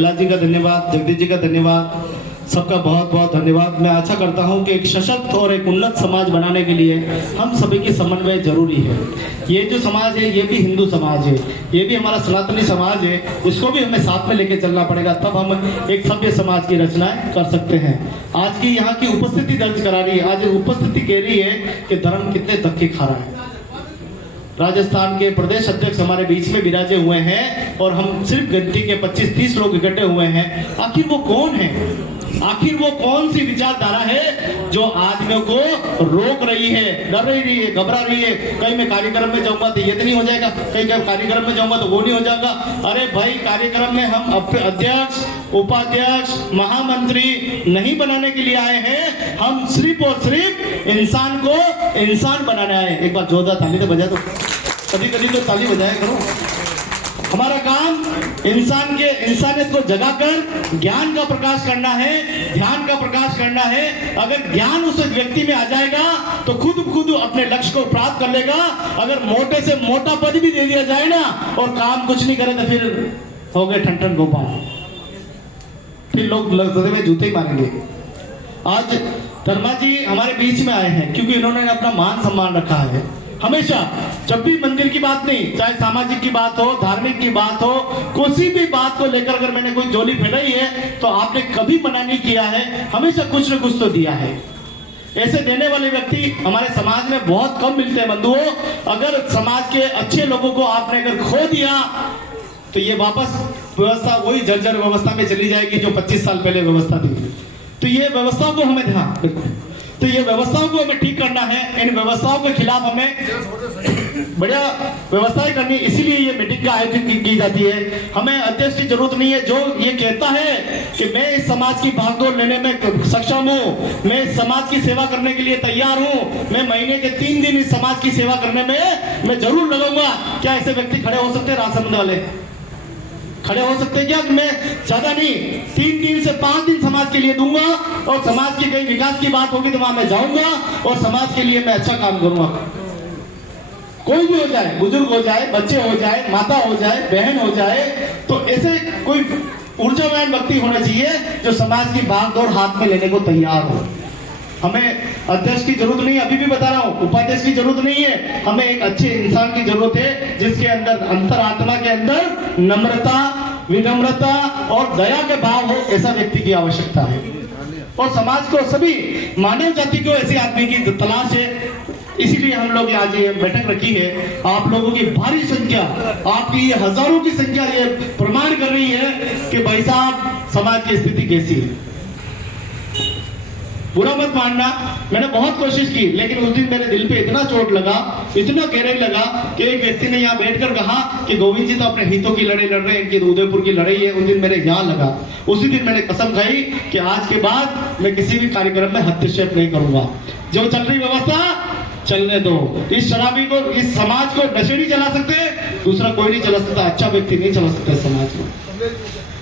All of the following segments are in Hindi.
प्रहलाद जी का धन्यवाद, जगदीश जी का धन्यवाद, सबका बहुत बहुत धन्यवाद। मैं आशा करता हूं कि एक सशक्त और एक उन्नत समाज बनाने के लिए हम सभी की समन्वय जरूरी है। ये जो समाज है ये भी हिंदू समाज है, ये भी हमारा सनातनी समाज है, इसको भी हमें साथ में लेके चलना पड़ेगा, तब हम एक सभ्य समाज की रचना कर सकते हैं। आज की यहाँ की उपस्थिति दर्ज करा रही है, आज उपस्थिति कह रही है कि धर्म कितने धक्के खा रहा है। राजस्थान के प्रदेश अध्यक्ष हमारे बीच में विराजे हुए हैं और हम सिर्फ गिनती के 25-30 लोग इकट्ठे हुए हैं। आखिर वो कौन है, आखिर वो कौन सी विचारधारा है जो आदमियों को रोक रही है, डर रही है, घबरा रही है। कहीं मैं कार्यक्रम में जाऊंगा तो ये तो नहीं हो जाएगा, कहीं कार्यक्रम में जाऊंगा तो वो नहीं हो जाएगा। अरे भाई, कार्यक्रम में हम अध्यक्ष, उपाध्यक्ष, महामंत्री नहीं बनाने के लिए आए हैं, हम सिर्फ और सिर्फ इंसान को इंसान बनाने आए। एक बार जोरदार ताली तो बजा दो, कभी कभी तो ताली बजाया करो। हमारा काम इंसान के इंसानियत को जगाकर ज्ञान का प्रकाश करना है, ध्यान का प्रकाश करना है। अगर ज्ञान उस व्यक्ति में आ जाएगा तो खुद अपने लक्ष्य को प्राप्त कर लेगा। अगर मोटे से मोटा पद भी दे दिया जाए ना और काम कुछ नहीं करे तो फिर हो गए ठन गोपाल, फिर लोग लगते में जूते ही मारेंगे। आज धर्मा जी हमारे बीच में आए हैं क्योंकि इन्होंने अपना मान सम्मान रखा है। हमेशा जब भी मंदिर की बात नहीं, चाहे सामाजिक की बात हो, धार्मिक की बात हो, किसी भी बात को लेकर अगर मैंने कोई जोली फैलाई है तो आपने कभी मना नहीं किया है, हमेशा कुछ न कुछ तो दिया है। ऐसे देने वाले व्यक्ति हमारे समाज में बहुत कम मिलते हैं बंधुओं। अगर समाज के अच्छे लोगों को आपने अगर खो दिया तो ये वापस व्यवस्था वही जर्जर व्यवस्था में चली जाएगी जो 25 साल पहले व्यवस्था थी। तो ये व्यवस्थाओं को हमें ध्यान, तो ये व्यवस्थाओं को हमें ठीक करना है। इन व्यवस्थाओं के खिलाफ हमें बढ़िया व्यवस्थाएं करनी, इसीलिए ये मीटिंग का आयोजन की जाती है। हमें अध्यक्ष की जरूरत नहीं है जो ये कहता है कि मैं इस समाज की भागदौड़ लेने में सक्षम हूँ, मैं इस समाज की सेवा करने के लिए तैयार हूँ, मैं महीने के 3 दिन इस समाज की सेवा करने में मैं जरूर लगाऊंगा। क्या ऐसे व्यक्ति खड़े हो सकते हैं? राजसमंद वाले खड़े हो सकते हैं क्या? मैं ज्यादा नहीं, 3 दिन से 5 दिन समाज के लिए दूंगा और समाज की कहीं विकास की बात होगी तो वहां मैं जाऊंगा और समाज के लिए मैं अच्छा काम करूंगा। कोई भी हो जाए, बुजुर्ग हो जाए, बच्चे हो जाए, माता हो जाए, बहन हो जाए, तो ऐसे कोई ऊर्जावान व्यक्ति होना चाहिए जो समाज की भागदौड़ हाथ में लेने को तैयार हो। हमें अध्यक्ष की जरूरत नहीं है, अभी भी बता रहा हूं, उपाध्यक्ष की जरूरत नहीं है। हमें एक अच्छे इंसान की जरूरत है जिसके अंदर अंतरात्मा के अंदर नम्रता, विनम्रता और दया के भाव हो, ऐसा व्यक्ति की आवश्यकता है। और समाज को, सभी मानव जाति को ऐसे आदमी की तलाश है। इसीलिए हम लोग आज ये बैठक रखी है। आप लोगों की भारी संख्या, आपकी ये हजारों की संख्या ये प्रमाण कर रही है कि भाई साहब समाज की स्थिति कैसी है। बुरा मत मानना, मैंने बहुत कोशिश की लेकिन उस दिन मेरे दिल पे इतना चोट लगा, इतना गहरे लगा कि एक व्यक्ति ने यहाँ बैठकर कहा कि गोविंद जी तो अपने हितों की लड़ाई लड़ रहे हैं, इनकी उदयपुर की लड़ाई है। उस दिन मेरे यहाँ लगा, उसी दिन मैंने कसम खाई कि आज के बाद मैं किसी भी कार्यक्रम में हस्तक्षेप नहीं करूंगा। जो चल रही व्यवस्था चलने दो। इस शराबी को, इस समाज को नशेड़ी चला सकते, दूसरा कोई नहीं चला सकता, अच्छा व्यक्ति नहीं चला सकता समाज को।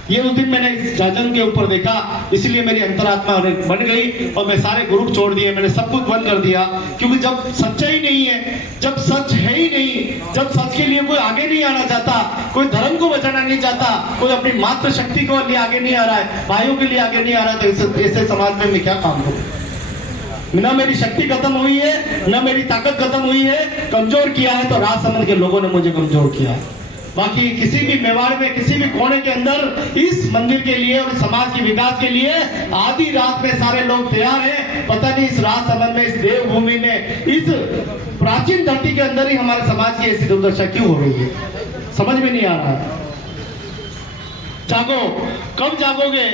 ये उस दिन मैंने इस जाजन के ऊपर देखा, इसलिए मेरी अंतरात्मा बन गई और मैं सारे ग्रुप छोड़ दिए, मैंने सब कुछ बंद कर दिया। क्योंकि जब सच्चाई नहीं है, जब सच है ही नहीं, जब सच के लिए कोई आगे नहीं आना चाहता, कोई धर्म को बचाना नहीं चाहता, कोई अपनी मातृ शक्ति को लिए आगे नहीं आ रहा है, भाइयों के लिए आगे नहीं आ रहा है, तो ऐसे समाज में मैं क्या काम करूं? न मेरी शक्ति खत्म हुई है, न मेरी ताकत खत्म हुई है। कमजोर किया है तो राजसमंद के लोगों ने मुझे कमजोर किया है। बाकी किसी भी मेवाड़ में, किसी भी कोने के अंदर इस मंदिर के लिए और समाज के विकास के लिए आधी रात में सारे लोग तैयार हैं। पता नहीं इस राजसमंद में, इस देवभूमि में, इस प्राचीन धरती के अंदर ही हमारे समाज की ऐसी दुर्दशा क्यों हो रही है, समझ में नहीं आ रहा है। जागो, कब जागोगे?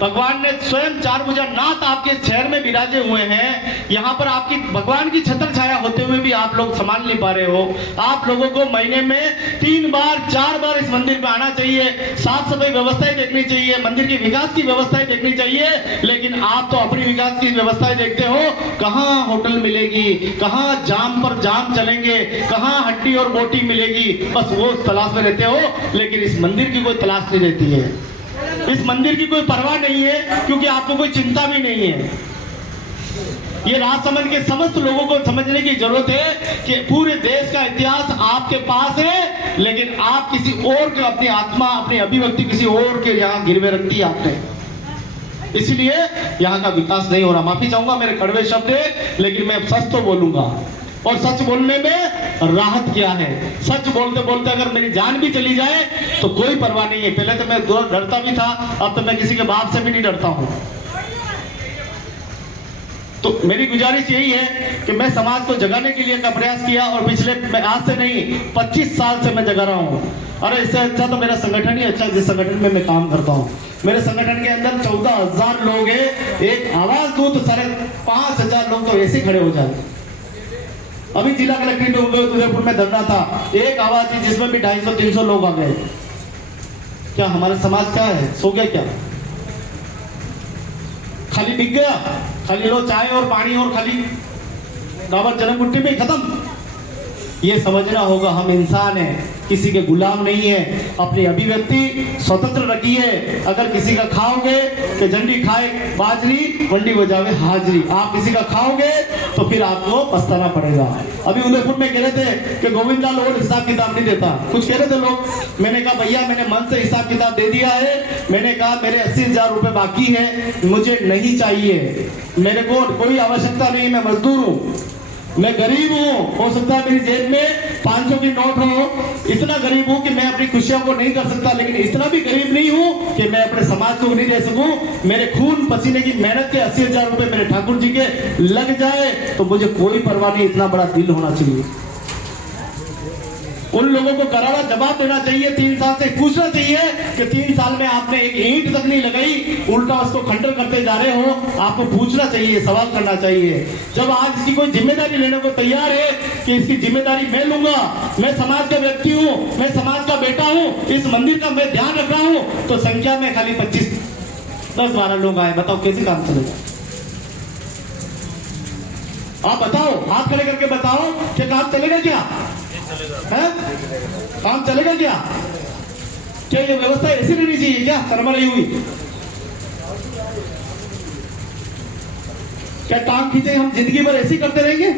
भगवान ने स्वयं 4 भुजा नाथ आपके शहर में विराजे हुए हैं। यहाँ पर आपकी भगवान की छत्र छाया होते हुए भी आप लोग संभाल नहीं पा रहे हो। आप लोगों को महीने में 3 बार 4 बार इस मंदिर पे आना चाहिए, साफ सफाई व्यवस्थाएं देखनी चाहिए, मंदिर की विकास की व्यवस्थाएं देखनी चाहिए। लेकिन आप तो अपनी विकास की व्यवस्थाएं देखते हो, कहाँ होटल मिलेगी, कहाँ जाम पर जाम चलेंगे, कहाँ हड्डी और बोटी मिलेगी, बस वो तलाश में रहते हो। लेकिन इस मंदिर की कोई तलाश नहीं रहती है, इस मंदिर की कोई परवाह नहीं है, क्योंकि आपको कोई चिंता भी नहीं है। ये राजसमंद के समस्त लोगों को समझने की जरूरत है कि पूरे देश का इतिहास आपके पास है, लेकिन आप किसी और के अपनी आत्मा, अपनी अभिव्यक्ति किसी और के यहाँ गिरवे रख दी आपने, इसलिए यहाँ का विकास नहीं हो रहा। माफी चाहूंगा मेरे कड़वे शब्द है, लेकिन मैं सच तो बोलूंगा, और सच बोलने में राहत क्या है। सच बोलते बोलते अगर मेरी जान भी चली जाए तो कोई परवाह नहीं है। पहले तो मैं डरता भी था, अब तो मैं किसी के बाप से भी नहीं डरता हूं। तो मेरी गुजारिश यही है कि मैं समाज को जगाने के लिए का प्रयास किया, और पिछले, मैं आज से नहीं 25 साल से मैं जगा रहा हूं। अरे इससे अच्छा तो मेरा संगठन ही अच्छा, जिस संगठन में मैं काम करता हूं। मेरे संगठन के अंदर 14,000 लोग हैं। एक आवाज दूं तो 5,500 लोग तो ऐसे खड़े हो जाए। अभी जिला कलेक्ट्रेट उदयपुर में धरना था, एक आवाज थी जिसमें भी 250-300 लोग आ गए। क्या हमारे समाज क्या है, सो गया क्या? खाली बिक गया, खाली लो चाय और पानी और खाली डाबर जनक मुट्ठी में खत्म। ये समझना होगा हम इंसान हैं, किसी के गुलाम नहीं है। अपनी अभिव्यक्ति स्वतंत्र रखिए। अगर किसी का खाओगे तो झंडी खाए बाजरी, वंडी बजावे हाजरी। आप किसी का खाओगे तो फिर आपको पछताना पड़ेगा। अभी उदयपुर में कह रहे थे कि गोविंद लाल और हिसाब किताब नहीं देता, कुछ कह रहे थे लोग। मैंने कहा भैया मैंने मन से हिसाब किताब दे दिया है। मैंने कहा मेरे 80,000 रुपए बाकी है, मुझे नहीं चाहिए, मेरे को कोई आवश्यकता नहीं, मैं मजदूर हूँ, मैं गरीब हूँ। हो सकता है मेरी जेब में 500 की नोट हो, इतना गरीब हूँ कि मैं अपनी खुशियों को नहीं कर सकता, लेकिन इतना भी गरीब नहीं हूँ कि मैं अपने समाज को नहीं दे सकूं। मेरे खून पसीने की मेहनत के 80,000 रुपए मेरे ठाकुर जी के लग जाए तो मुझे कोई परवाह नहीं। इतना बड़ा दिल होना चाहिए। उन लोगों को करारा जवाब देना चाहिए। 3 साल से पूछना चाहिए कि 3 साल में आपने एक ईंट तक नहीं लगाई, उल्टा उसको खंडर करते जा रहे हो। आपको पूछना चाहिए, सवाल करना चाहिए। जब आज इसकी कोई जिम्मेदारी लेने को तैयार है कि इसकी जिम्मेदारी मैं लूंगा, मैं समाज का व्यक्ति हूँ, मैं समाज का बेटा हूँ, इस मंदिर का मैं ध्यान रख रहा हूँ, तो संख्या में खाली 10-12 लोग आए, बताओ कैसे काम चलेगा? आप बताओ, हाथ खड़े करके बताओ कि काम चलेगा क्या है? काम चलेगा क्या? क्या ये व्यवस्था ऐसी रहनी चाहिए क्या? शर्मा रही हुई क्या टांग खींचे हम जिंदगी भर ऐसे करते रहेंगे?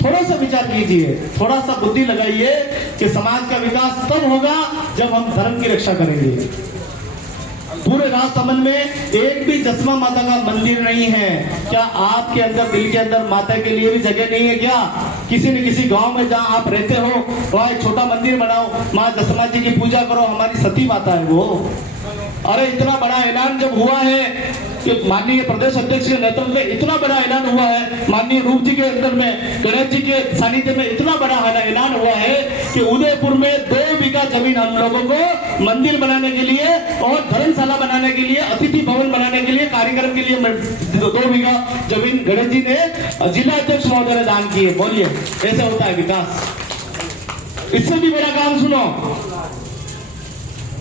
थोड़ा सा विचार कीजिए, थोड़ा सा बुद्धि लगाइए कि समाज का विकास तब होगा जब हम धर्म की रक्षा करेंगे। पूरे राजसमंद में एक भी जसमा माता का मंदिर नहीं है। क्या आपके अंदर, दिल के अंदर माता के लिए भी जगह नहीं है क्या? किसी न किसी गांव में जहां आप रहते हो वहां एक छोटा मंदिर बनाओ, माँ जसमा जी की पूजा करो, हमारी सती माता है वो। अरे इतना बड़ा ऐलान जब हुआ है कि माननीय प्रदेश अध्यक्ष के नेतृत्व में इतना बड़ा ऐलान हुआ है, माननीय रूप जी के अंदर में, गणेश जी के सानिध्य में इतना बड़ा ऐलान हुआ है कि उदयपुर में 2 बीघा जमीन हम लोगों को मंदिर बनाने के लिए और धर्मशाला बनाने के लिए, अतिथि भवन बनाने के लिए, कार्यक्रम के लिए 2 बीघा जमीन गणेश जी ने जिला अध्यक्ष महोदय ने दान की है। बोलिए ऐसे होता है विकास? इससे भी मेरा काम सुनो।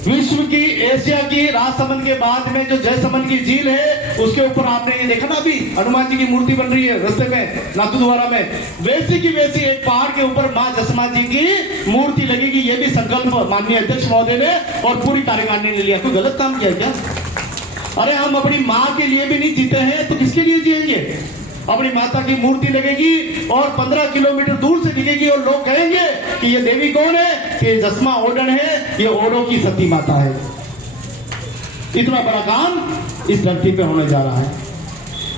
विश्व की, एशिया की, राजसमंद के बाद में जो जयसमंद की झील है उसके ऊपर आपने ये देखा ना, अभी हनुमान जी की मूर्ति बन रही है रास्ते में, नाथद्वारा में। वैसी की वैसी एक पहाड़ के ऊपर माँ जसमा जी की मूर्ति लगेगी। ये भी संकल्प माननीय अध्यक्ष महोदय ने और पूरी कार्यकारिणी ने लिया। कोई गलत काम किया क्या? अरे हम अपनी माँ के लिए भी नहीं जीते हैं तो किसके लिए जिएंगे? अपनी माता की मूर्ति लगेगी और 15 किलोमीटर दूर से दिखेगी और लोग कहेंगे कि ये देवी कौन है? कि जसमा ओडन है, ये ओडो की सती माता है। इतना बड़ा काम इस धरती पे होने जा रहा है।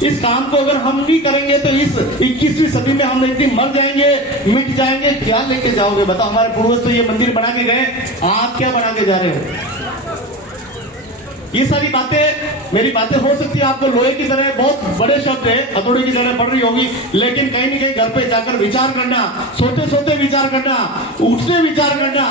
इस काम को अगर हम नहीं करेंगे तो इस 21वीं सदी में हम एक दिन मर जाएंगे, मिट जाएंगे। क्या लेके जाओगे बताओ? हमारे पूर्वज तो ये मंदिर बना के गए, आप क्या बना के जा रहे हो? ये सारी बातें, मेरी बातें हो सकती है आपको लोहे की तरह, बहुत बड़े शब्द है, हथौड़े की तरह पड़ रही होगी, लेकिन कहीं न कहीं घर पे जाकर विचार करना, सोते सोते विचार करना, उठते विचार करना,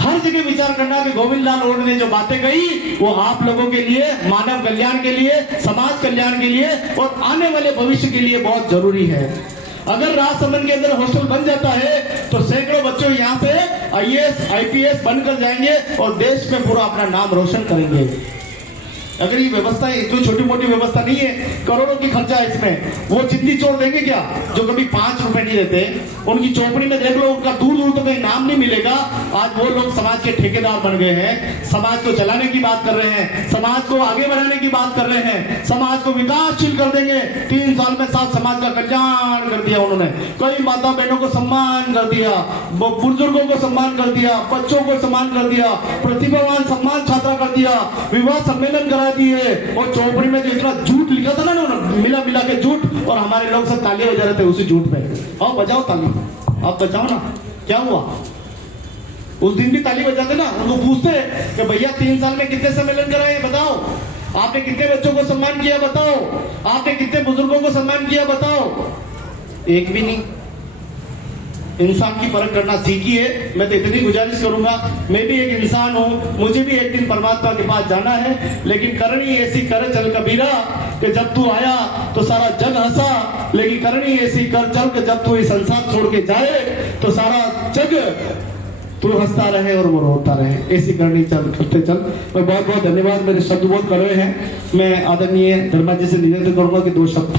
हर जगह विचार करना कि गोविंद लाल ओड ने जो बातें कही वो आप लोगों के लिए, मानव कल्याण के लिए, समाज कल्याण के लिए और आने वाले भविष्य के लिए बहुत जरूरी है। अगर राजसमंद के अंदर हॉस्टल बन जाता है तो सैकड़ों बच्चों यहाँ से IAS, IPS बनकर जाएंगे और देश में पूरा अपना नाम रोशन करेंगे। अगर ये व्यवस्था है, कोई छोटी मोटी व्यवस्था नहीं है, करोड़ों की खर्चा है इसमें। वो जिंदगी चोर देंगे क्या जो कभी 5 रुपए नहीं देते? उनकी चौपड़ी में देख लो, उनका दूर दूर तक नाम नहीं मिलेगा। आज वो लोग समाज के ठेकेदार बन गए हैं, समाज को चलाने की बात कर रहे हैं, समाज को आगे बढ़ाने की बात कर रहे हैं, समाज को विकासशील कर देंगे। 3 साल में साथ समाज का कल्याण कर दिया उन्होंने। कई माता बहनों को सम्मान कर दिया, बुजुर्गों को सम्मान कर दिया, बच्चों को सम्मान कर दिया, प्रतिभावान सम्मान छात्रा कर दिया, विवाह सम्मेलन करा दिए। और चौपड़ी में जो इतना झूठ लिखा था ना उन्होंने, मिला मिला के झूठ, और हमारे लोग सब तालियां बजा रहे थे उसी झूठ पे। आओ बजाओ ताली, आप बजाओ ना। क्या हुआ? उस दिन भी ताली बजाते ना, उनको पूछते कि भैया 3 साल में कितने सम्मेलन कराए बताओ, आपने कितने बच्चों को सम्मान किया बताओ, आपने कितने बुजुर्गों को सम्मान किया बताओ? एक भी नहीं। इंसान की परख करना सीखिए। मैं तो इतनी गुजारिश करूंगा, मैं भी एक इंसान हूं, मुझे भी एक दिन परमात्मा के पास जाना है, लेकिन करनी ऐसी कर चल कबीरा कि जब तू आया तो सारा जग हंसा, लेकिन करनी ऐसी कर चल कि जब तू ये संसार छोड़ के जाए तो सारा जग तू हंसता रहे और वो रोता रहे। ऐसी करनी चल करते चल। मैं बहुत बहुत धन्यवाद। मेरे शब्द बहुत कर रहे हैं। मैं आदरणीय धर्मा जी से निवेदन करूंगा कि 2 शब्द